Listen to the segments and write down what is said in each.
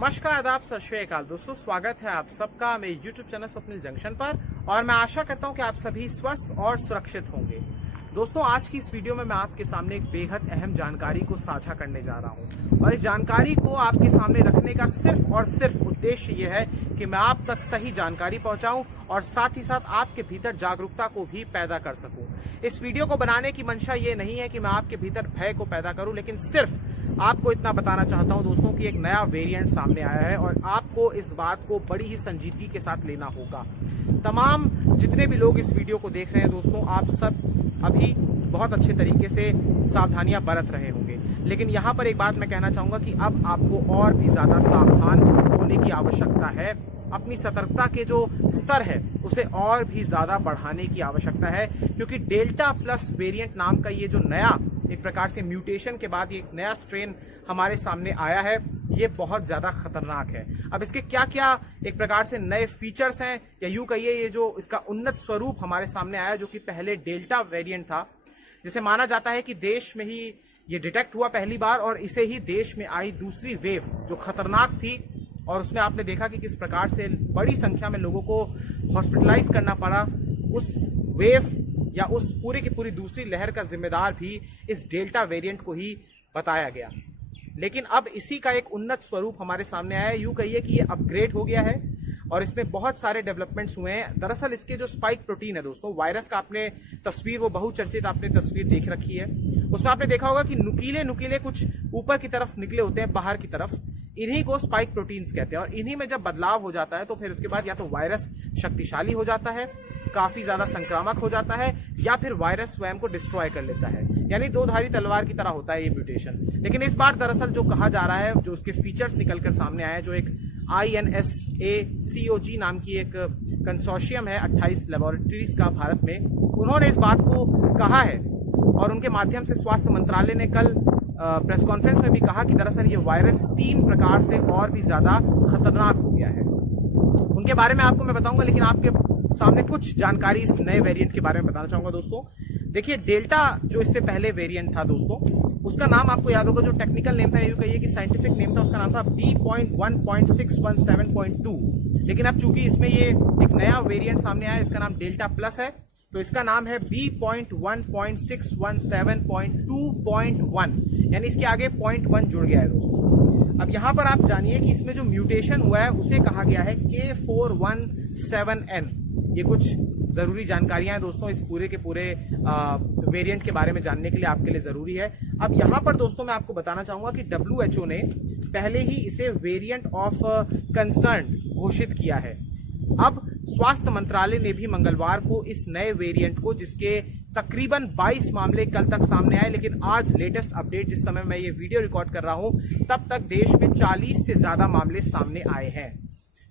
नमस्कार, आदाब, सत श्री अकाल दोस्तों। स्वागत है आप सबका मेरे YouTube चैनल स्वप्निल जंक्शन पर और मैं आशा करता हूं कि आप सभी स्वस्थ और सुरक्षित होंगे। दोस्तों, आज की इस वीडियो में मैं आपके सामने एक बेहद अहम जानकारी को साझा करने जा रहा हूं और इस जानकारी को आपके सामने रखने का सिर्फ और सिर्फ उद्देश्य ये है कि मैं आप तक सही जानकारी पहुंचाऊं और साथ ही साथ आपके भीतर जागरूकता को भी पैदा कर सकूं। इस वीडियो को बनाने की मंशा ये नहीं है कि मैं आपके भीतर भय को पैदा करूं, लेकिन सिर्फ आपको इतना बताना चाहता हूं दोस्तों कि एक नया वेरिएंट सामने आया है और आपको इस बात को बड़ी ही संजीदगी के साथ लेना होगा। तमाम जितने भी लोग इस वीडियो को देख रहे हैं दोस्तों, आप सब अभी बहुत अच्छे तरीके से सावधानियां बरत रहे होंगे, लेकिन यहाँ पर एक बात मैं कहना चाहूंगा कि अब आपको और भी ज्यादा सावधान होने की आवश्यकता है। अपनी सतर्कता के जो स्तर है उसे और भी ज्यादा बढ़ाने की आवश्यकता है, क्योंकि डेल्टा प्लस वेरिएंट नाम का ये जो नया एक प्रकार से म्यूटेशन के बाद एक नया स्ट्रेन हमारे सामने आया है, ये बहुत ज्यादा खतरनाक है। अब इसके क्या क्या एक प्रकार से नए फीचर्स हैं, या यूं कहिए ये जो इसका उन्नत स्वरूप हमारे सामने आया, जो कि पहले डेल्टा वेरिएंट था, जिसे माना जाता है कि देश में ही ये डिटेक्ट हुआ पहली बार और इसे ही देश में आई दूसरी वेव जो खतरनाक थी, और उसमें आपने देखा कि किस प्रकार से बड़ी संख्या में लोगों को हॉस्पिटलाइज करना पड़ा। उस वेव या उस पूरी की पूरी दूसरी लहर का जिम्मेदार भी इस डेल्टा वेरिएंट को ही बताया गया। लेकिन अब इसी का एक उन्नत स्वरूप हमारे सामने आया है। यूं कहिए कि ये अपग्रेड हो गया है और इसमें बहुत सारे डेवलपमेंट्स हुए हैं। दरअसल इसके जो स्पाइक प्रोटीन है दोस्तों, वायरस का आपने तस्वीर, वो बहुचर्चित आपने तस्वीर देख रखी है, उसमें आपने देखा होगा कि नुकीले नुकीले कुछ ऊपर की तरफ निकले होते हैं, बाहर की तरफ। इन्हीं को स्पाइक प्रोटीन्स कहते हैं और इन्हीं में जब बदलाव हो जाता है तो फिर उसके बाद या तो वायरस शक्तिशाली हो जाता है, काफी ज्यादा संक्रामक हो जाता है, या फिर वायरस स्वयं को डिस्ट्रॉय कर लेता है। यानी दो धारी तलवार की तरह होता है ये म्यूटेशन। लेकिन इस बार दरअसल जो कहा जा रहा है, जो उसके फीचर्स निकलकर सामने आए हैं, जो एक INSACOG नाम की एक कंसोर्शियम है 28 लेबोरेटरीज का भारत में, उन्होंने इस बात को कहा है और उनके माध्यम से स्वास्थ्य मंत्रालय ने कल प्रेस कॉन्फ्रेंस में भी कहा कि दरअसल ये वायरस 3 प्रकार से और भी ज्यादा खतरनाक हो गया है। उनके बारे में आपको मैं बताऊंगा, लेकिन आपके सामने कुछ जानकारी इस नए वेरिएंट के बारे में बताना चाहूंगा दोस्तों। देखिए, डेल्टा जो इससे पहले वेरिएंट था दोस्तों, उसका नाम आपको याद होगा, जो टेक्निकल नेम था, यूं कहिए कि साइंटिफिक नेम था, उसका नाम था B.1.617.2। लेकिन अब चूंकि इसमें ये एक नया वेरिएंट सामने आया, इसका नाम डेल्टा प्लस है, तो इसका नाम है B.1.617.2.1, यानी इसके आगे 0.1 जुड़ गया है दोस्तों। अब यहां पर आप जानिए कि इसमें जो म्यूटेशन हुआ है उसे कहा गया है K417N। ये कुछ जरूरी जानकारियां हैं दोस्तों, इस पूरे के पूरे वेरिएंट के बारे में जानने के लिए आपके लिए जरूरी है। अब यहां पर दोस्तों मैं आपको बताना चाहूंगा कि WHO ने पहले ही इसे वेरिएंट ऑफ कंसर्न घोषित किया है। अब स्वास्थ्य मंत्रालय ने भी मंगलवार को इस नए वेरिएंट को, जिसके तकरीबन 22 मामले कल तक सामने आए, लेकिन आज लेटेस्ट अपडेट जिस समय मैं ये वीडियो रिकॉर्ड कर रहा हूं, तब तक देश में 40 से ज्यादा मामले सामने आए हैं।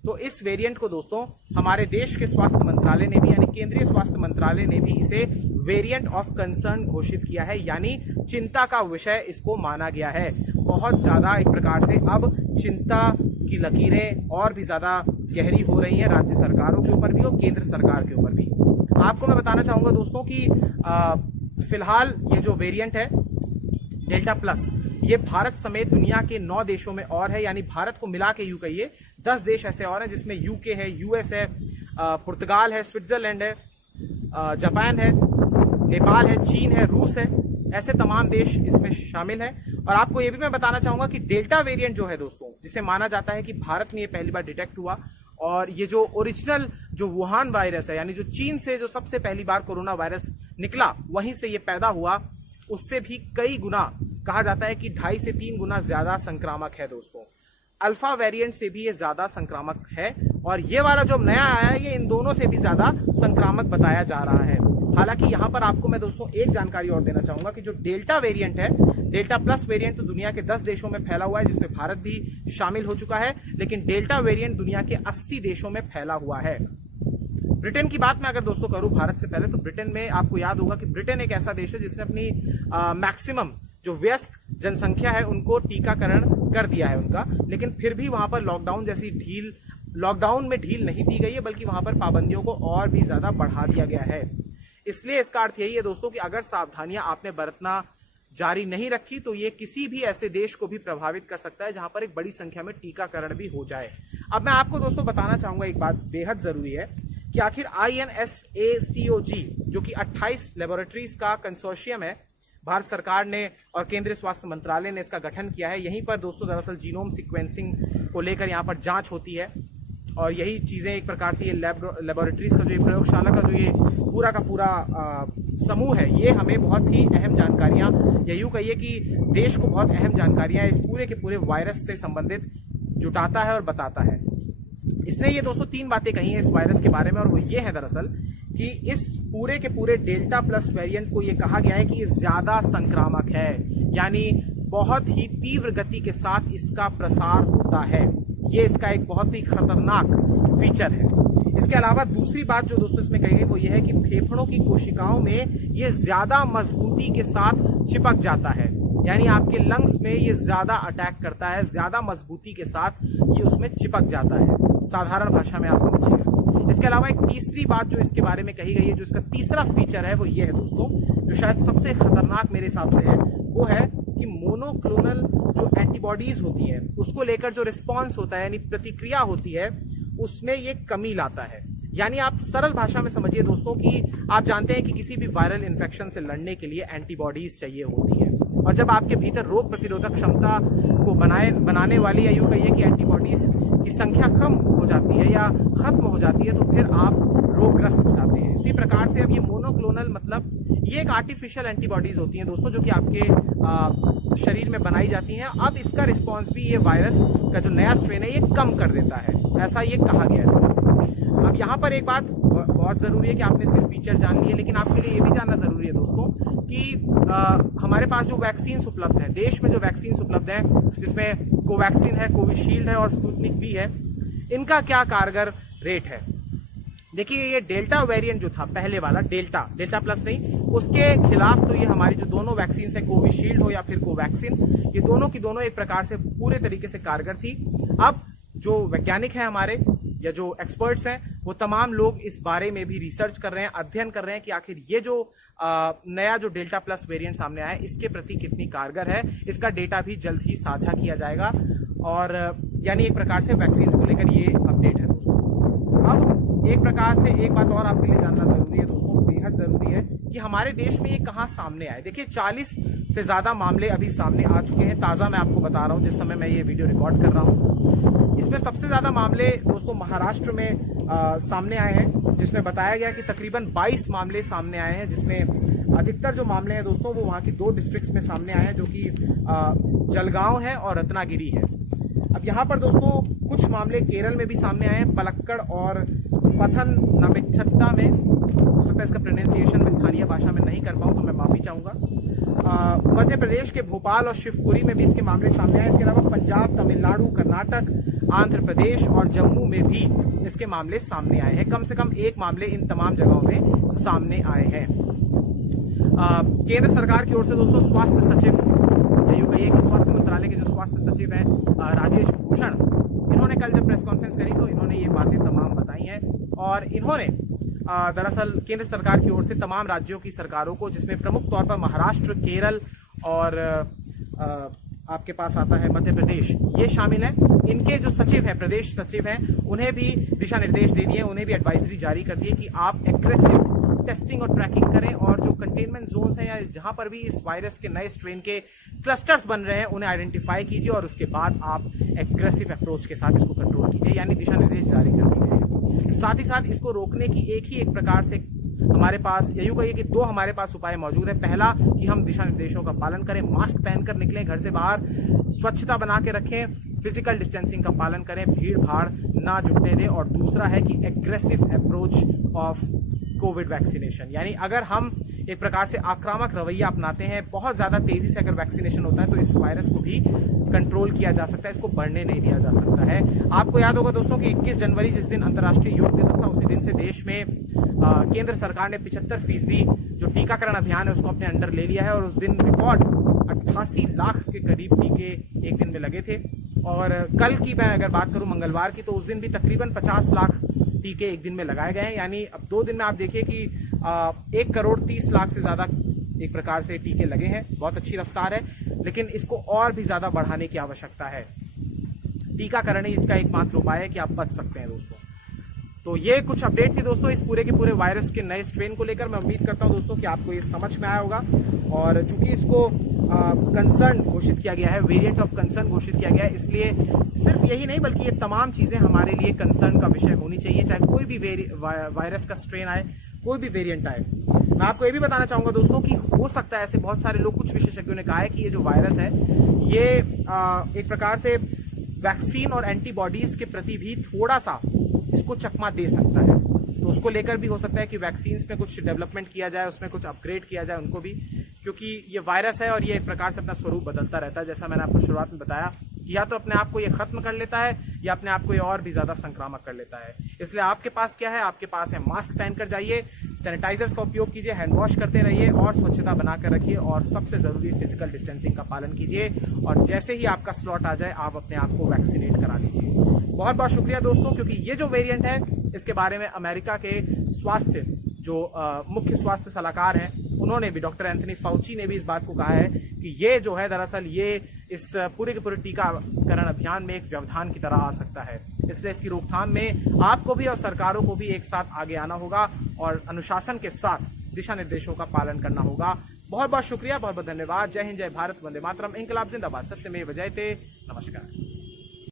तो इस वेरिएंट को दोस्तों हमारे देश के स्वास्थ्य मंत्रालय ने भी, यानी केंद्रीय स्वास्थ्य मंत्रालय ने भी इसे वेरिएंट ऑफ कंसर्न घोषित किया है, यानी चिंता का विषय इसको माना गया है। बहुत ज्यादा एक प्रकार से अब चिंता की लकीरें और भी ज्यादा गहरी हो रही हैं राज्य सरकारों के ऊपर भी और केंद्र सरकार के ऊपर भी। आपको मैं बताना चाहूंगा दोस्तों कि फिलहाल ये जो वेरिएंट है डेल्टा प्लस, ये भारत समेत दुनिया के 9 देशों में और है, यानी भारत को मिला के यूं कहिए 10 देश ऐसे और हैं, जिसमें यूके है, US है, पुर्तगाल है, स्विट्जरलैंड है, जापान है, नेपाल है, चीन है, रूस है, ऐसे तमाम देश इसमें शामिल हैं। और आपको ये भी मैं बताना चाहूंगा कि डेल्टा वेरिएंट जो है दोस्तों, जिसे माना जाता है कि भारत में ये पहली बार डिटेक्ट हुआ, और ये जो ओरिजिनल जो वुहान वायरस है, यानी जो चीन से जो सबसे पहली बार कोरोना वायरस निकला, वहीं से ये पैदा हुआ, उससे भी कई गुना, कहा जाता है कि 2.5 से 3 गुना ज्यादा संक्रामक है दोस्तों। अल्फा वेरिएंट से भी ये ज्यादा संक्रामक है, और ये वाला जो नया आया है ये इन दोनों से भी ज्यादा संक्रामक बताया जा रहा है। हालांकि यहाँ पर आपको मैं दोस्तों एक जानकारी और देना चाहूंगा कि जो डेल्टा वेरिएंट है, डेल्टा प्लस वेरिएंट, तो दुनिया के 10 देशों में फैला हुआ है, जिसमें भारत भी शामिल हो चुका है, लेकिन डेल्टा वेरिएंट दुनिया के 80 देशों में फैला हुआ है। ब्रिटेन की बात मैं अगर दोस्तों करूं भारत से पहले, तो ब्रिटेन में आपको याद होगा कि ब्रिटेन एक ऐसा देश है जिसने अपनी मैक्सिमम जो वयस्क जनसंख्या है उनको टीकाकरण कर दिया है उनका, लेकिन फिर भी वहां पर लॉकडाउन में ढील नहीं दी गई है, बल्कि वहां पर पाबंदियों को और भी ज्यादा बढ़ा दिया गया है। इसलिए इसका अर्थ यही है दोस्तों कि अगर सावधानियां आपने बरतना जारी नहीं रखी तो ये किसी भी ऐसे देश को भी प्रभावित कर सकता है जहां पर एक बड़ी संख्या में टीकाकरण भी हो जाए। अब मैं आपको दोस्तों बताना चाहूंगा एक बात बेहद जरूरी है कि आखिर INSACOG जो कि 28 लेबोरेटरीज का कंसोर्शियम है, भारत सरकार ने और केंद्रीय स्वास्थ्य मंत्रालय ने इसका गठन किया है। यहीं पर दोस्तों दरअसल जीनोम सीक्वेंसिंग को लेकर यहाँ पर जांच होती है और यही चीज़ें एक प्रकार से ये लेबोरेटरीज का जो ये प्रयोगशाला का जो ये पूरा का पूरा समूह है, ये हमें बहुत ही अहम जानकारियाँ, या यूँ कहिए कि देश को बहुत अहम जानकारियाँ इस पूरे के पूरे वायरस से संबंधित जुटाता है और बताता है। इसने ये दोस्तों 3 बातें कही हैं इस वायरस के बारे में, और वो ये है दरअसल कि इस पूरे के पूरे डेल्टा प्लस वेरिएंट को ये कहा गया है कि ये ज्यादा संक्रामक है, यानी बहुत ही तीव्र गति के साथ इसका प्रसार होता है। ये इसका एक बहुत ही खतरनाक फीचर है। इसके अलावा दूसरी बात जो दोस्तों इसमें कही गई वो ये है कि फेफड़ों की कोशिकाओं में ये ज्यादा मजबूती के साथ चिपक जाता है, यानी आपके लंग्स में ये ज्यादा अटैक करता है, ज्यादा मजबूती के साथ ये उसमें चिपक जाता है, साधारण भाषा में आप समझिए। इसके अलावा एक तीसरी बात जो इसके बारे में कही गई है, जो इसका तीसरा फीचर है वो ये है दोस्तों, जो शायद सबसे खतरनाक मेरे हिसाब से है, वो है कि मोनोक्लोनल जो एंटीबॉडीज होती है उसको लेकर जो रिस्पॉन्स होता है यानी प्रतिक्रिया होती है, उसमें ये कमी लाता है। यानी आप सरल भाषा में समझिए दोस्तों कि आप जानते हैं कि किसी भी वायरल इन्फेक्शन से लड़ने के लिए एंटीबॉडीज चाहिए होती है, और जब आपके भीतर रोग प्रतिरोधक क्षमता को बनाने वाली या यूं कहिए कि एंटीबॉडीज की संख्या कम हो जाती है या खत्म हो जाती है तो फिर आप रोगग्रस्त हो जाते हैं। इसी प्रकार से अब ये मोनोक्लोनल मतलब ये एक आर्टिफिशियल एंटीबॉडीज होती हैं दोस्तों, जो कि आपके शरीर में बनाई जाती हैं। अब इसका रिस्पॉन्स भी ये वायरस का जो नया स्ट्रेन है ये कम कर देता है, ऐसा ये कहा गया है दोस्तों। अब यहाँ पर एक बात बहुत ज़रूरी है कि आपने इसके फीचर जान लिए, लेकिन आपके लिए ये भी जानना ज़रूरी है दोस्तों कि हमारे पास जो वैक्सीन उपलब्ध है, देश में जो वैक्सीन उपलब्ध है, जिसमें कोवैक्सीन है, कोविशील्ड है और स्पुतनिक भी है, इनका क्या कारगर रेट है। देखिए ये डेल्टा वेरिएंट जो था पहले वाला, डेल्टा प्लस नहीं, उसके खिलाफ तो ये हमारी जो दोनों वैक्सीन है, कोविशील्ड हो या फिर कोवैक्सीन, ये दोनों की दोनों एक प्रकार से पूरे तरीके से कारगर थी। अब जो वैज्ञानिक हैं हमारे या जो एक्सपर्ट्स हैं, वो तमाम लोग इस बारे में भी रिसर्च कर रहे हैं, अध्ययन कर रहे हैं कि आखिर ये जो नया जो डेल्टा प्लस वेरिएंट सामने आया है इसके प्रति कितनी कारगर है। इसका डेटा भी जल्द ही साझा किया जाएगा, और यानी एक प्रकार से वैक्सीन को लेकर ये अपडेट है दोस्तों। अब एक प्रकार से एक बात और आपके लिए जानना जरूरी है दोस्तों, बेहद जरूरी है कि हमारे देश में ये कहाँ सामने आए। देखिए 40 से ज्यादा मामले अभी सामने आ चुके हैं, ताज़ा मैं आपको बता रहा हूँ जिस समय मैं ये वीडियो रिकॉर्ड कर रहा हूँ। इसमें सबसे ज्यादा मामले दोस्तों महाराष्ट्र में सामने आए हैं, जिसमें बताया गया कि तकरीबन 22 मामले सामने आए हैं, जिसमें अधिकतर जो मामले हैं दोस्तों वो वहाँ की 2 डिस्ट्रिक्ट्स में सामने आए हैं, जो कि जलगांव है और रत्नागिरी है। अब यहाँ पर दोस्तों कुछ मामले केरल में भी सामने आए हैं, पलक्कड़ और पथनमथिट्टा में। हो सकता है इसका प्रोनाउंसिएशन मैं स्थानीय भाषा में नहीं कर पाऊँ तो मैं माफ़ी चाहूँगा। मध्य प्रदेश के भोपाल और शिवपुरी में भी इसके मामले सामने आए। इसके अलावा पंजाब, तमिलनाडु, कर्नाटक, आंध्र प्रदेश और जम्मू में भी इसके मामले सामने आए हैं। कम से कम एक मामले इन तमाम जगहों में सामने आए हैं। केंद्र सरकार की ओर से दोस्तों स्वास्थ्य सचिव, यूँ कहिए कि स्वास्थ्य मंत्रालय के जो स्वास्थ्य सचिव हैं राजेश भूषण, इन्होंने कल जब प्रेस कॉन्फ्रेंस करी तो इन्होंने ये बातें तमाम बताई हैं, और इन्होंने दरअसल केंद्र सरकार की ओर से तमाम राज्यों की सरकारों को, जिसमें प्रमुख तौर पर महाराष्ट्र, केरल और आपके पास आता है मध्य प्रदेश, ये शामिल हैं, इनके जो सचिव हैं, प्रदेश सचिव हैं, उन्हें भी दिशा निर्देश दे दिए, उन्हें भी एडवाइजरी जारी कर दी है कि आप एग्रेसिव टेस्टिंग और ट्रैकिंग करें, और जो कंटेनमेंट जोन्स हैं या जहां पर भी इस वायरस के नए स्ट्रेन के क्लस्टर्स बन रहे हैं उन्हें आइडेंटिफाई कीजिए, और उसके बाद आप एग्रेसिव अप्रोच के साथ इसको कंट्रोल कीजिए, यानी दिशा निर्देश जारी कर दिए हैं। साथ ही साथ इसको रोकने की एक प्रकार से हमारे पास यूँ कहिए कि 2 हमारे पास उपाय मौजूद है। पहला कि हम दिशा निर्देशों का पालन करें, मास्क पहनकर निकलें घर से बाहर, स्वच्छता बना के रखें, फिजिकल डिस्टेंसिंग का पालन करें, भीड़ भाड़ ना जुटने दें, और दूसरा है कि aggressive approach of Covid vaccination, यानी अगर हम एक प्रकार से आक्रामक रवैया अपनाते हैं, बहुत ज़्यादा तेज़ी से अगर वैक्सीनेशन होता है तो इस वायरस को भी कंट्रोल किया जा सकता है, इसको बढ़ने नहीं दिया जा सकता है। आपको याद होगा दोस्तों कि 21 जनवरी जिस दिन अंतर्राष्ट्रीय योग दिवस था, उसी दिन से देश में केंद्र सरकार ने 75% जो टीकाकरण अभियान है उसको अपने अंडर ले लिया है, और उस दिन रिकॉर्ड 88 लाख के करीब टीके एक दिन में लगे थे। और कल की मैं अगर बात करूं मंगलवार की, तो उस दिन भी तकरीबन 50 लाख टीके एक दिन में लगाए गए हैं, यानी अब 2 दिन में आप देखिए कि 1 करोड़ 30 लाख से ज़्यादा एक प्रकार से टीके लगे हैं, बहुत अच्छी रफ्तार है, लेकिन इसको और भी ज़्यादा बढ़ाने की आवश्यकता है। टीकाकरण ही इसका एकमात्र उपाय है कि आप बच सकते हैं दोस्तों। तो ये कुछ अपडेट थी दोस्तों इस पूरे के पूरे वायरस के नए स्ट्रेन को लेकर। मैं उम्मीद करता हूं दोस्तों कि आपको ये समझ में आया होगा, और चूंकि इसको कंसर्न घोषित किया गया है, वेरिएंट ऑफ कंसर्न घोषित किया गया है, इसलिए सिर्फ यही नहीं बल्कि ये तमाम चीज़ें हमारे लिए कंसर्न का विषय होनी चाहिए, चाहे कोई भी वायरस का स्ट्रेन आए, कोई भी वेरिएंट आए। मैं आपको ये भी बताना चाहूँगा दोस्तों कि हो सकता है, ऐसे बहुत सारे लोग, कुछ विशेषज्ञों ने कहा है कि ये जो वायरस है ये एक प्रकार से वैक्सीन और एंटीबॉडीज़ के प्रति भी थोड़ा सा इसको चकमा दे सकता है। तो उसको लेकर भी हो सकता है कि वैक्सीन्स में कुछ डेवलपमेंट किया जाए, उसमें कुछ अपग्रेड किया जाए उनको भी, क्योंकि ये वायरस है और ये एक प्रकार से अपना स्वरूप बदलता रहता है। जैसा मैंने आपको शुरुआत में बताया कि या तो अपने आप को ये खत्म कर लेता है या अपने आप को ये और भी ज़्यादा संक्रामक कर लेता है। इसलिए आपके पास क्या है, आपके पास है मास्क पहनकर जाइए, सैनिटाइजर्स का उपयोग कीजिए, हैंड वॉश करते रहिए और स्वच्छता बनाकर रखिए, और सबसे ज़रूरी फिजिकल डिस्टेंसिंग का पालन कीजिए। और जैसे ही आपका स्लॉट आ जाए आप अपने आप को वैक्सीनेट करा लीजिए। बहुत बहुत शुक्रिया दोस्तों, क्योंकि ये जो वेरिएंट है इसके बारे में अमेरिका के स्वास्थ्य जो मुख्य स्वास्थ्य सलाहकार हैं उन्होंने भी, डॉक्टर एंथनी फाउची ने भी इस बात को कहा है कि ये जो है दरअसल ये इस पूरे के पूरे टीकाकरण अभियान में एक व्यवधान की तरह आ सकता है। इसलिए इसकी रोकथाम में आपको भी और सरकारों को भी एक साथ आगे आना होगा और अनुशासन के साथ दिशा निर्देशों का पालन करना होगा। बहुत बहुत शुक्रिया, बहुत बहुत धन्यवाद। जय हिंद, जय भारत, वंदे मातरम, इंकलाब जिंदाबाद, सत्यमेव जयते। नमस्कार।